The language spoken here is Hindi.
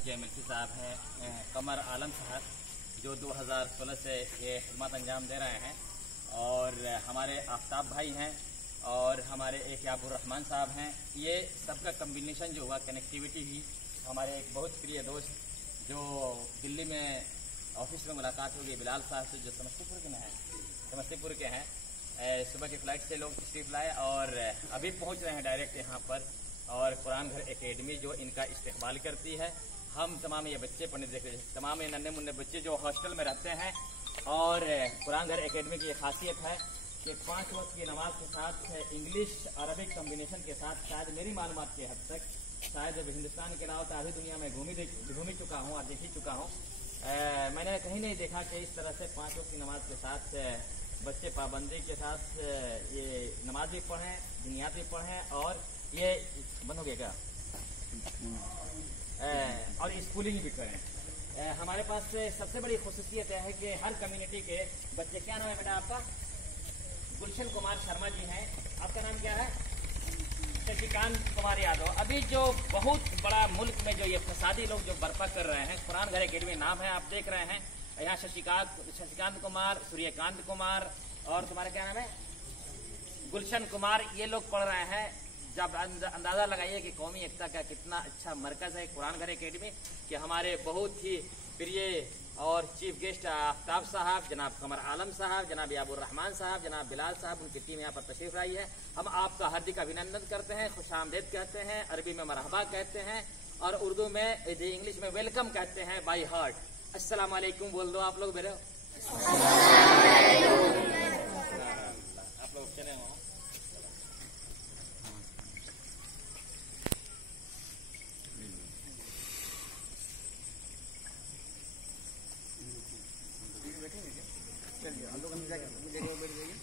JMLC साहब हैं, कमर आलम साहब जो 2016 से ये खिदमत अंजाम दे रहे हैं, और हमारे आफ्ताब भाई हैं, और हमारे एक याबुर रहमान साहब हैं। ये सबका कम्बिनेशन जो हुआ, कनेक्टिविटी हुई। हमारे एक बहुत प्रिय दोस्त जो दिल्ली में ऑफिस में मुलाकात होगी बिलाल साहब से, जो समस्तीपुर के हैं। सुबह की फ़्लाइट से लोग तशरीफ़ लाए और अभी पहुंच रहे हैं डायरेक्ट यहाँ पर। और कुरान घर एकेडमी जो इनका इस्तेमाल करती है, हम तमाम ये बच्चे पढ़ने देख रहे हैं, तमाम ये नन्हे मुन्ने बच्चे जो हॉस्टल में रहते हैं। और कुरान घर एकेडमी की ये खासियत है कि 5 वक्त की नमाज के साथ इंग्लिश अरबिक कम्बिनेशन के साथ, शायद मेरी मालूमात की हद तक, शायद हिंदुस्तान के अलावा तो आधी दुनिया में घूमी चुका हूँ और देख ही चुका हूँ। मैंने कहीं नहीं देखा कि इस तरह से 5 वक्त की नमाज के साथ बच्चे पाबंदी के साथ ये नमाज भी पढ़ें, दुनियात भी पढ़ें, और ये बंद हो गया क्या, और स्कूलिंग भी करें। हमारे पास सबसे बड़ी खुसूसियत है कि हर कम्युनिटी के बच्चे, क्या नाम है बेटा आपका? गुलशन कुमार शर्मा जी हैं। आपका नाम क्या है? शशिकांत कुमार यादव। अभी जो बहुत बड़ा मुल्क में जो ये फसादी लोग जो बर्पा कर रहे हैं, कुरान घर एकेडमी नाम है, आप देख रहे हैं। यहाँ शशिकांत कुमार, सूर्यकांत कुमार, और तुम्हारा क्या नाम है? गुलशन कुमार। ये लोग पढ़ रहे हैं। जब अंदाजा लगाइए कि कौमी एकता का कितना अच्छा मरकज है कुरान घर एकेडमी, कि हमारे बहुत ही प्रिय और चीफ गेस्ट आफ्ताब साहब, जनाब कमर आलम साहब, जनाब याबुर रहमान साहब, जनाब बिलाल साहब, उनकी टीम यहाँ पर तशरीफ लाई है। हम आपका हार्दिक अभिनंदन करते हैं, खुशामदीद कहते हैं, अरबी में मरहबा कहते हैं, और उर्दू में, इंग्लिश में वेलकम कहते हैं बाई हार्ट। अस्सलाम वालेकुम बोल दो आप लोग मेरे। आप लोग चले हो। बैठेंगे क्या? चलिए हम लोग जगह बैठ जाइए।